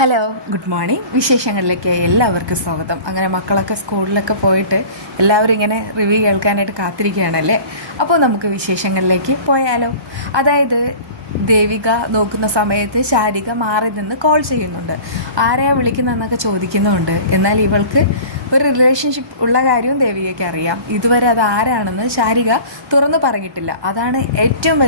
Hello, good morning. വിശേഷങ്ങളിലേക്ക് എല്ലാവർക്കും സ്വാഗതം. അങ്ങനെ മക്കളൊക്കെ സ്കൂളിലൊക്കെ പോയിട്ട് എല്ലാവരും ഇങ്ങനെ റിവ്യൂ കേൾക്കാനായിട്ട് കാത്തിരിക്കുകയാണല്ലേ. അപ്പോൾ നമുക്ക് വിശേഷങ്ങളിലേക്ക് പോയാലോ. അതായത് ദേവിക നോക്കുന്ന സമയത്ത് ശാരിക മാറി നിന്ന് കോൾ ചെയ്യുന്നുണ്ട്. ആരെയാ വിളിക്കുന്നതെന്നൊക്കെ ചോദിക്കുന്നുണ്ട്. എന്നാൽ ഇവൾക്ക് ഒരു റിലേഷൻഷിപ്പ് ഉള്ള കാര്യവും ദേവികയ്ക്ക് അറിയാം. ഇതുവരെ അത് ആരാണെന്ന് ശാരിക തുറന്നു പറഞ്ഞിട്ടില്ല. അതാണ് ഏറ്റവും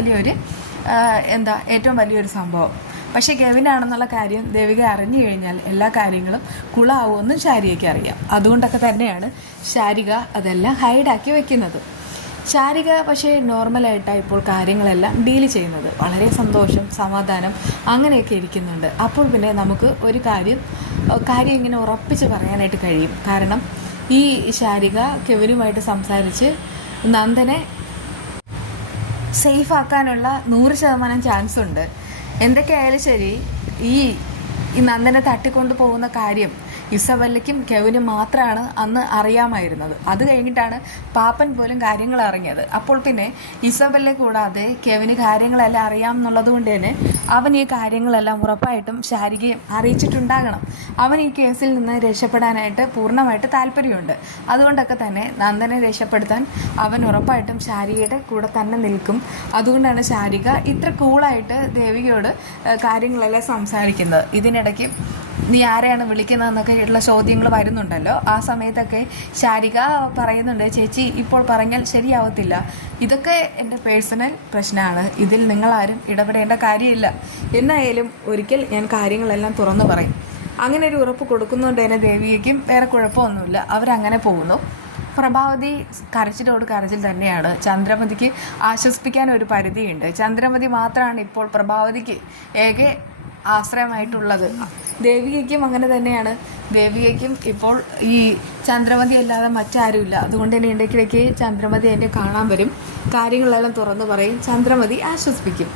വലിയൊരു സംഭവം. പക്ഷേ കെവിനാണെന്നുള്ള കാര്യം ദേവിക അറിഞ്ഞു കഴിഞ്ഞാൽ എല്ലാ കാര്യങ്ങളും കുളമാവുമെന്നും ശാരികയ്ക്ക് അറിയാം. അതുകൊണ്ടൊക്കെ തന്നെയാണ് ശാരിക അതെല്ലാം ഹൈഡാക്കി വെക്കുന്നത്. ശാരിക പക്ഷേ നോർമലായിട്ടാണ് ഇപ്പോൾ കാര്യങ്ങളെല്ലാം ഡീൽ ചെയ്യുന്നത്. വളരെ സന്തോഷം, സമാധാനം അങ്ങനെയൊക്കെ ഇരിക്കുന്നുണ്ട്. അപ്പോൾ പിന്നെ നമുക്ക് ഒരു കാര്യം ഇങ്ങനെ ഉറപ്പിച്ച് പറയാനായിട്ട് കഴിയും. കാരണം ഈ ശാരിക കെവിനുമായിട്ട് സംസാരിച്ച് നന്ദനെ സേഫ് ആക്കാനുള്ള 100% ചാൻസ് ഉണ്ട്. എന്തൊക്കെയായാലും ശരി, ഈ നന്ദനെ തട്ടിക്കൊണ്ടു പോകുന്ന കാര്യം ഇസബല്ലയ്ക്കും കെവിനും മാത്രമാണ് അന്ന് അറിയാമായിരുന്നത്. അത് കഴിഞ്ഞിട്ടാണ് പാപ്പൻ പോലും കാര്യങ്ങൾ അറിഞ്ഞത്. അപ്പോൾ പിന്നെ ഇസബല്ല കൂടാതെ കെവിന് കാര്യങ്ങളെല്ലാം അറിയാം എന്നുള്ളത് കൊണ്ട് തന്നെ അവൻ ഈ കാര്യങ്ങളെല്ലാം ഉറപ്പായിട്ടും ശാരികയെ അറിയിച്ചിട്ടുണ്ടാകണം. അവൻ ഈ കേസിൽ നിന്ന് രക്ഷപ്പെടാനായിട്ട് പൂർണ്ണമായിട്ട് താല്പര്യമുണ്ട്. അതുകൊണ്ടൊക്കെ തന്നെ നന്ദനെ രക്ഷപ്പെടുത്താൻ അവൻ ഉറപ്പായിട്ടും ശാരികയുടെ കൂടെ തന്നെ നിൽക്കും. അതുകൊണ്ടാണ് ശാരിക ഇത്ര കൂളായിട്ട് ദേവികയോട് കാര്യങ്ങളെല്ലാം സംസാരിക്കുന്നത്. ഇതിനിടയ്ക്ക് നീ ആരെയാണ് വിളിക്കുന്നതെന്നൊക്കെ ഉള്ള ചോദ്യങ്ങൾ വരുന്നുണ്ടല്ലോ. ആ സമയത്തൊക്കെ ശാരിക പറയുന്നുണ്ട്, ചേച്ചി ഇപ്പോൾ പറഞ്ഞാൽ ശരിയാവത്തില്ല, ഇതൊക്കെ എൻ്റെ പേഴ്സണൽ പ്രശ്നമാണ്, ഇതിൽ നിങ്ങളാരും ഇടപെടേണ്ട കാര്യമില്ല, എന്നായാലും ഒരിക്കൽ ഞാൻ കാര്യങ്ങളെല്ലാം തുറന്നു പറയും. അങ്ങനെ ഒരു ഉറപ്പ് കൊടുക്കുന്നുണ്ട് തന്നെ ദേവികയ്ക്കും വേറെ കുഴപ്പമൊന്നുമില്ല. അവരങ്ങനെ പോകുന്നു. പ്രഭാവതി കരച്ചിലോട് കരച്ചിൽ തന്നെയാണ്. ചന്ദ്രമതിക്ക് ആശ്വസിപ്പിക്കാൻ ഒരു പരിധിയുണ്ട്. ചന്ദ്രമതി മാത്രമാണ് ഇപ്പോൾ പ്രഭാവതിക്ക് ഏക ആശ്രയമായിട്ടുള്ളത്. ദേവികയ്ക്കും അങ്ങനെ തന്നെയാണ്. ദേവികയ്ക്കും ഇപ്പോൾ ഈ ചന്ദ്രമതി അല്ലാതെ മറ്റാരുമില്ല. അതുകൊണ്ട് തന്നെ ഇടയ്ക്കിടയ്ക്ക് ചന്ദ്രമതി എൻ്റെ കാണാൻ വരും, കാര്യങ്ങളെല്ലാം തുറന്നു പറയും, ചന്ദ്രമതി ആശ്വസിപ്പിക്കും.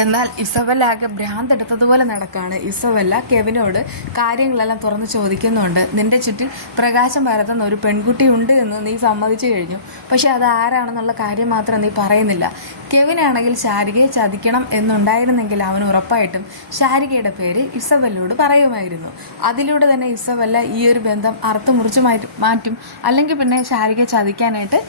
എന്നാൽ ഇസബല്ല ആകെ ഭ്രാന്തെടുത്തതുപോലെ നടക്കാണ്. ഇസബല്ല കെവിനോട് കാര്യങ്ങളെല്ലാം തുറന്ന് ചോദിക്കുന്നുണ്ട്. നിന്റെ ചുറ്റിൽ പ്രകാശം പരത്തുന്ന ഒരു പെൺകുട്ടി ഉണ്ട് എന്ന് നീ സമ്മതിച്ചു കഴിഞ്ഞു, പക്ഷെ അത് ആരാണെന്നുള്ള കാര്യം മാത്രം നീ പറയുന്നില്ല. കെവിനാണെങ്കിൽ ശാരികയെ ചതിക്കണം എന്നുണ്ടായിരുന്നെങ്കിൽ അവൻ ഉറപ്പായിട്ടും ശാരികയുടെ പേര് ഇസബല്ലയോട് പറയുമായിരുന്നു. അതിലൂടെ തന്നെ ഇസബല്ല ഈ ഒരു ബന്ധം അറുത്തുമുറിച്ച് മാറ്റും, അല്ലെങ്കിൽ പിന്നെ ശാരികയെ ചതിക്കാനായിട്ട്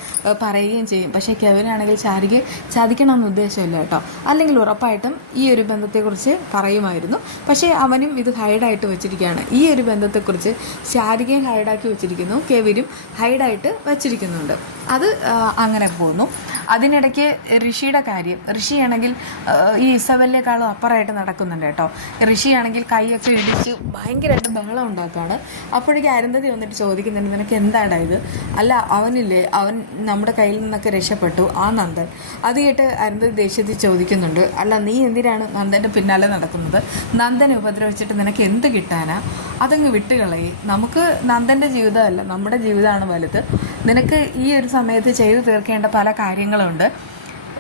പറയുകയും ചെയ്യും. പക്ഷേ കെവിനാണെങ്കിൽ ശാരികയെ ചതിക്കണമെന്ന് ഉദ്ദേശമില്ല കേട്ടോ, അല്ലെങ്കിൽ ഉറപ്പായിട്ടും ഈ ഒരു ബന്ധത്തെക്കുറിച്ച് പറയുമായിരുന്നു. പക്ഷേ അവനും ഇത് ഹൈഡായിട്ട് വെച്ചിരിക്കുകയാണ്. ഈ ഒരു ബന്ധത്തെക്കുറിച്ച് ശാരികയും ഹൈഡാക്കി വെച്ചിരിക്കുന്നു, കെവിനും ഹൈഡായിട്ട് വെച്ചിരിക്കുന്നുണ്ട്. അത് അങ്ങനെ പോകുന്നു. അതിനിടയ്ക്ക് ഋഷിയുടെ കാര്യം, ഋഷിയാണെങ്കിൽ ഈ ഇസബലിനേക്കാളും അപ്പുറമായിട്ട് നടക്കുന്നുണ്ട് കേട്ടോ. ഋഷിയാണെങ്കിൽ കൈയൊക്കെ ഇടിച്ച് ഭയങ്കരമായിട്ട് ബഹളം ഉണ്ടാക്കുകയാണ്. അപ്പോഴേക്കും അരുന്ധതി വന്നിട്ട് ചോദിക്കുന്നുണ്ട്, നിനക്ക് എന്താടാ ഇത്? അല്ല, അവൻ നമ്മുടെ കയ്യിൽ നിന്നൊക്കെ രക്ഷപ്പെട്ടു, ആ നന്ദൻ. അത് കേട്ട് അരുന്ധതി ദേഷ്യത്തിൽ ചോദിക്കുന്നുണ്ട്, അല്ല നീ എന്തിനാണ് നന്ദൻ്റെ പിന്നാലെ നടക്കുന്നത്? നന്ദനെ ഉപദ്രവിച്ചിട്ട് നിനക്ക് എന്ത് കിട്ടാനാ? അതങ്ങ് വിട്ടുകളയി. നമുക്ക് നന്ദൻ്റെ ജീവിതമല്ല, നമ്മുടെ ജീവിതമാണ് വലുത്. നിനക്ക് ഈ ഒരു സമയത്ത് ചെയ്തു തീർക്കേണ്ട പല കാര്യങ്ങളുണ്ട്.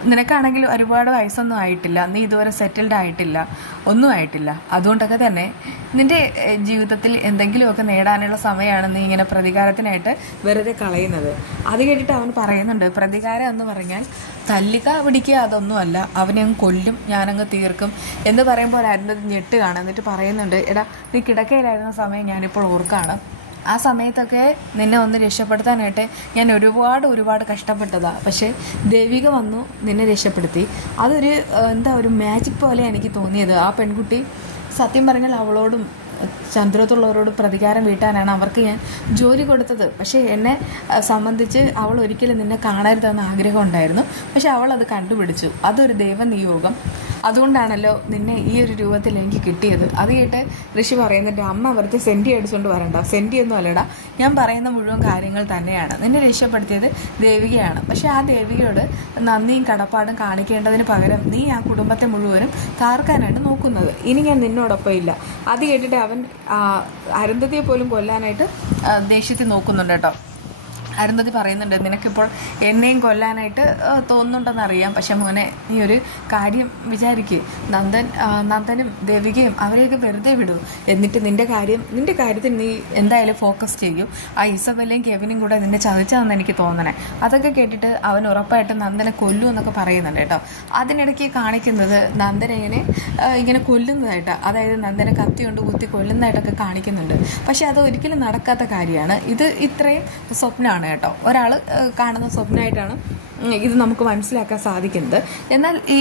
നിനക്കാണെങ്കിൽ ഒരുപാട് വയസ്സൊന്നും ആയിട്ടില്ല, നീ ഇതുവരെ സെറ്റിൽഡ് ആയിട്ടില്ല, ഒന്നും ആയിട്ടില്ല. അതുകൊണ്ടൊക്കെ തന്നെ നിൻ്റെ ജീവിതത്തിൽ എന്തെങ്കിലുമൊക്കെ നേടാനുള്ള സമയമാണ് നീ ഇങ്ങനെ പ്രതികാരത്തിനായിട്ട് വെറുതെ കളയുന്നത്. അത് കേട്ടിട്ട് അവൻ പറയുന്നുണ്ട്, പ്രതികാരം എന്ന് പറഞ്ഞാൽ തല്ലിക പിടിക്കുക അതൊന്നുമല്ല, അവനെ അങ്ങ് കൊല്ലും, ഞാനങ്ങ് തീർക്കും എന്ന് പറയുമ്പോൾ അരുന്ധതി ഞെട്ടുകയാണ്. എന്നിട്ട് പറയുന്നുണ്ട്, എടാ നീ കിടക്കയിലായിരുന്ന സമയം ഞാനിപ്പോൾ ഓർക്കാണ്. ആ സമയത്തൊക്കെ നിന്നെ ഒന്ന് രക്ഷപ്പെടുത്താനായിട്ട് ഞാൻ ഒരുപാട് കഷ്ടപ്പെട്ടതാണ്. പക്ഷേ ദേവിക വന്നു നിന്നെ രക്ഷപ്പെടുത്തി. അതൊരു ഒരു മാജിക് പോലെ എനിക്ക് തോന്നിയത്. ആ പെൺകുട്ടി സത്യം പറഞ്ഞാൽ അവളോടും ചന്ദ്രത്തുള്ളവരോട് പ്രതികാരം വീട്ടാനാണ് അവർക്ക് ഞാൻ ജോലി കൊടുത്തത്. പക്ഷേ എന്നെ സംബന്ധിച്ച് അവൾ ഒരിക്കലും നിന്നെ കാണരുതെന്ന് ആഗ്രഹം ഉണ്ടായിരുന്നു. പക്ഷെ അവൾ അത് കണ്ടുപിടിച്ചു. അതൊരു ദൈവനിയോഗം. അതുകൊണ്ടാണല്ലോ നിന്നെ ഈ ഒരു രൂപത്തിൽ എനിക്ക് കിട്ടിയത്. അത് കേട്ട് ഋഷി പറയുന്നുണ്ട്, അമ്മ വെറുതെ സെൻറ്റി അടിച്ചുകൊണ്ട് വരണ്ട, സെൻറ്റിയൊന്നും അല്ലടാ, ഞാൻ പറയുന്ന മുഴുവൻ കാര്യങ്ങൾ തന്നെയാണ്. നിന്നെ രക്ഷപ്പെടുത്തിയത് ദേവികയാണ്. പക്ഷേ ആ ദേവികയോട് നന്ദിയും കടപ്പാടും കാണിക്കേണ്ടതിന് പകരം നീ ആ കുടുംബത്തെ മുഴുവനും താർക്കാനായിട്ട് നോക്കുന്നത്. ഇനി ഞാൻ നിന്നോടൊപ്പം ഇല്ല. അത് കേട്ടിട്ട് അവൻ അരുന്ധതിയെ പോലും കൊല്ലാനായിട്ട് ദേഷ്യത്തിൽ നോക്കുന്നുണ്ട് കേട്ടോ. അരുന്ധതി പറയുന്നുണ്ട്, നിനക്കിപ്പോൾ എന്നെയും കൊല്ലാനായിട്ട് തോന്നുന്നുണ്ടെന്നറിയാം, പക്ഷെ മോനെ നീ ഒരു കാര്യം വിചാരിക്കുക, നന്ദനും ദേവികയും അവരെയൊക്കെ വെറുതെ വിടൂ, എന്നിട്ട് നിന്റെ കാര്യത്തിൽ നീ എന്തായാലും ഫോക്കസ് ചെയ്യും. ആ ഇസബെല്ലയും കെവിനും കൂടെ നിന്നെ ചതിച്ചതെന്ന് എനിക്ക് തോന്നണേ. അതൊക്കെ കേട്ടിട്ട് അവൻ ഉറപ്പായിട്ടും നന്ദനെ കൊല്ലൂ എന്നൊക്കെ പറയുന്നുണ്ട് കേട്ടോ. അതിനിടയ്ക്ക് കാണിക്കുന്നത് നന്ദനെ ഇങ്ങനെ കൊല്ലുന്നതായിട്ട്, അതായത് നന്ദനെ കത്തി കൊണ്ട് കുത്തി കൊല്ലുന്നതായിട്ടൊക്കെ കാണിക്കുന്നുണ്ട്. പക്ഷെ അത് ഒരിക്കലും നടക്കാത്ത കാര്യമാണ്. ഇത് ഇത്രയും സ്വപ്നമാണ് കേട്ടോ, ഒരാൾ കാണുന്ന സ്വപ്നമായിട്ടാണ് ഇത് നമുക്ക് മനസ്സിലാക്കാൻ സാധിക്കുന്നത്. എന്നാൽ ഈ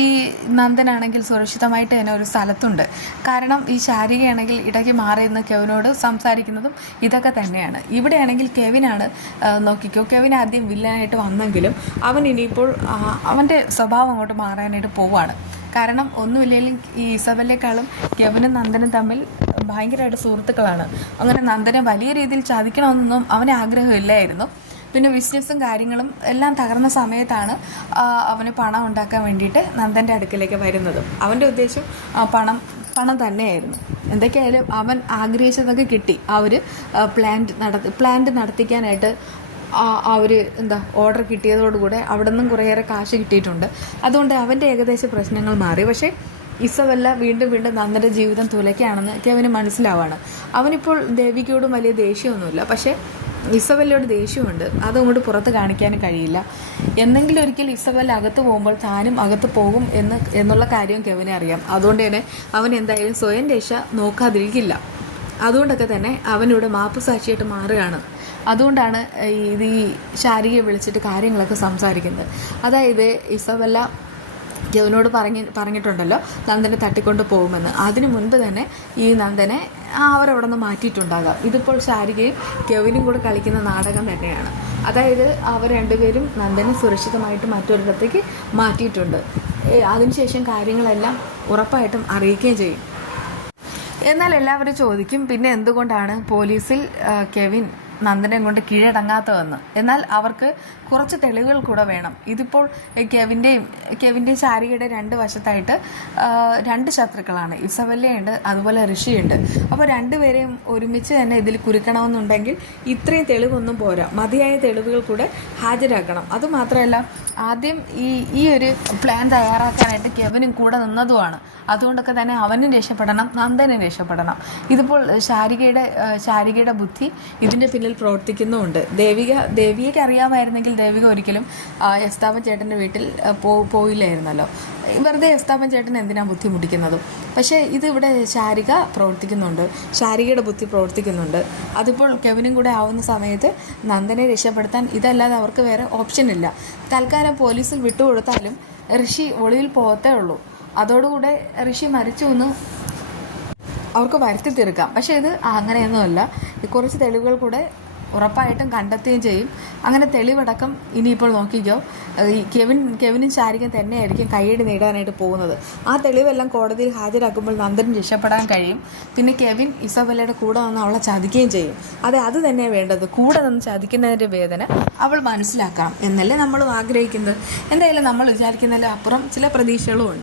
നന്ദനാണെങ്കിൽ സുരക്ഷിതമായിട്ട് തന്നെ ഒരു സ്ഥലത്തുണ്ട്. കാരണം ഈ ശാരികയാണെങ്കിൽ ഇടയ്ക്ക് മാറി നിന്ന് കെവിനോട് സംസാരിക്കുന്നതും ഇതൊക്കെ തന്നെയാണ്. ഇവിടെയാണെങ്കിൽ കെവിനാണ്, നോക്കിക്കോ, കെവിൻ ആദ്യം വില്ലനായിട്ട് വന്നെങ്കിലും അവൻ ഇനിയിപ്പോൾ അവൻ്റെ സ്വഭാവം അങ്ങോട്ട് മാറാനായിട്ട് പോവുകയാണ്. കാരണം ഒന്നുമില്ലെങ്കിലും ഈ ഇസബെല്ലേക്കാളും കെവിനും നന്ദനും തമ്മിൽ ഭയങ്കരമായിട്ട് സുഹൃത്തുക്കളാണ്. അങ്ങനെ നന്ദനെ വലിയ രീതിയിൽ ചതിക്കണമെന്നൊന്നും അവന് ആഗ്രഹമില്ലായിരുന്നു. പിന്നെ ബിസിനസ്സും കാര്യങ്ങളും എല്ലാം തകർന്ന സമയത്താണ് അവന് പണം ഉണ്ടാക്കാൻ വേണ്ടിയിട്ട് നന്ദൻ്റെ അടുക്കിലേക്ക് വരുന്നത്. അവൻ്റെ ഉദ്ദേശം പണം തന്നെയായിരുന്നു. എന്തൊക്കെയായാലും അവൻ ആഗ്രഹിച്ചതൊക്കെ കിട്ടി. ആ ഒരു പ്ലാന്റ് നടത്തിക്കാനായിട്ട് ആ ഒരു ഓർഡർ കിട്ടിയതോടുകൂടെ അവിടെ നിന്നും കുറേയേറെ കാശ് കിട്ടിയിട്ടുണ്ട്. അതുകൊണ്ട് അവൻ്റെ ഏകദേശ പ്രശ്നങ്ങൾ മാറി. പക്ഷേ ഇസബെല്ല വീണ്ടും നന്ദൻ്റെ ജീവിതം തുലയ്ക്കാണെന്ന് കെവിന് മനസ്സിലാവാണ്. അവനിപ്പോൾ ദേവികയോടും വലിയ ദേഷ്യമൊന്നുമില്ല, പക്ഷേ ഇസബെല്ലയോട് ദേഷ്യമുണ്ട്. അതങ്ങോട്ട് പുറത്ത് കാണിക്കാനും കഴിയില്ല. എന്തെങ്കിലും ഒരിക്കൽ ഇസബെല്ല അകത്ത് പോകുമ്പോൾ താനും അകത്ത് പോകും എന്നുള്ള കാര്യം കെവിനെ അറിയാം. അതുകൊണ്ട് തന്നെ അവൻ എന്തായാലും സ്വയം രക്ഷ നോക്കാതിരിക്കില്ല. അതുകൊണ്ടൊക്കെ തന്നെ അവനിവിടെ മാപ്പ് സാക്ഷിയായിട്ട് മാറുകയാണ്. അതുകൊണ്ടാണ് ഈ ശാരികയെ വിളിച്ചിട്ട് കാര്യങ്ങളൊക്കെ സംസാരിക്കുന്നത്. അതായത് ഇസബെല്ല കെവിനോട് പറഞ്ഞിട്ടുണ്ടല്ലോ നന്ദനെ തട്ടിക്കൊണ്ട് പോകുമെന്ന്. അതിനു മുൻപ് തന്നെ ഈ നന്ദനെ അവരവിടെ നിന്ന് മാറ്റിയിട്ടുണ്ടാകാം. ഇതിപ്പോൾ ശാരികയും കെവിനും കൂടെ കളിക്കുന്ന നാടകം തന്നെയാണ്. അതായത് അവർ രണ്ടുപേരും നന്ദനെ സുരക്ഷിതമായിട്ട് മറ്റൊരിടത്തേക്ക് മാറ്റിയിട്ടുണ്ട്. അതിനുശേഷം കാര്യങ്ങളെല്ലാം ഉറപ്പായിട്ടും അറിയിക്കുകയും ചെയ്യും. എന്നാൽ എല്ലാവരും ചോദിക്കും, പിന്നെ എന്തുകൊണ്ടാണ് പോലീസിൽ കെവിൻ നന്ദനെ കൊണ്ട് കീഴടങ്ങാത്തതെന്ന്. എന്നാൽ അവർക്ക് കുറച്ച് തെളിവുകൾ കൂടെ വേണം. ഇതിപ്പോൾ കെവിൻ്റെയും ശാരികയുടെ രണ്ട് വശത്തായിട്ട് രണ്ട് ശത്രുക്കളാണ്. ഇസബെല്ലയുണ്ട്, അതുപോലെ ഋഷിയുണ്ട്. അപ്പോൾ രണ്ടുപേരെയും ഒരുമിച്ച് തന്നെ ഇതിൽ കുരുക്കണമെന്നുണ്ടെങ്കിൽ ഇത്രയും തെളിവൊന്നും പോരാ, മതിയായ തെളിവുകൾ കൂടെ ഹാജരാക്കണം. അതുമാത്രമല്ല ആദ്യം ഈ ഒരു പ്ലാൻ തയ്യാറാക്കാനായിട്ട് കെവിനും കൂടെ നിന്നതുമാണ്. അതുകൊണ്ടൊക്കെ തന്നെ അവനും രക്ഷപ്പെടണം, നന്ദനും രക്ഷപ്പെടണം. ഇതിപ്പോൾ ശാരികയുടെ ബുദ്ധി ഇതിൻ്റെ പിന്നിൽ പ്രവർത്തിക്കുന്നുമുണ്ട്. ദേവികയ്ക്ക് അറിയാമായിരുന്നെങ്കിൽ ദേവിക ഒരിക്കലും എസ്താപൻ ചേട്ടൻ്റെ വീട്ടിൽ പോയില്ലായിരുന്നല്ലോ. വെറുതെ എസ്താപൻ ചേട്ടൻ എന്തിനാ ബുദ്ധിമുട്ടിക്കുന്നതും. പക്ഷേ ഇതിവിടെ ശാരികയുടെ ബുദ്ധി പ്രവർത്തിക്കുന്നുണ്ട്. അതിപ്പോൾ കെവിനും കൂടെ ആവുന്ന സമയത്ത് നന്ദനെ രക്ഷപ്പെടുത്താൻ ഇതല്ലാതെ അവർക്ക് വേറെ ഓപ്ഷൻ ഇല്ല. തൽക്കാലം പോലീസിൽ വിട്ടുകൊടുത്താലും ഋഷി ഒളിവിൽ പോകത്തേ ഉള്ളൂ. അതോടുകൂടെ ഋഷി മരിച്ചു എന്ന് അവർക്ക് വരുത്തി തീർക്കാം. പക്ഷേ ഇത് അങ്ങനെയൊന്നുമല്ല. കുറച്ച് തെളിവുകൾ കൂടെ ഉറപ്പായിട്ടും കണ്ടെത്തുകയും ചെയ്യും. അങ്ങനെ തെളിവടക്കം ഇനിയിപ്പോൾ നോക്കിക്കോ, ഈ കെവിനും ശാരികയും തന്നെയായിരിക്കും കയ്യടി നേടാനായിട്ട് പോകുന്നത്. ആ തെളിവെല്ലാം കോടതിയിൽ ഹാജരാക്കുമ്പോൾ നന്ദനും രക്ഷപ്പെടാൻ കഴിയും. പിന്നെ കെവിൻ ഇസബെല്ലയുടെ കൂടെ നിന്ന് അവളെ ചതിക്കുകയും ചെയ്യും. അത് തന്നെ വേണ്ടത്. കൂടെ നിന്ന് ചതിക്കുന്നതിൻ്റെ വേദന അവൾ മനസ്സിലാക്കണം എന്നല്ലേ നമ്മളും ആഗ്രഹിക്കുന്നത്. എന്തായാലും നമ്മൾ വിചാരിക്കുന്നതിലും അപ്പുറം ചില പ്രതീക്ഷകളും ഉണ്ട്.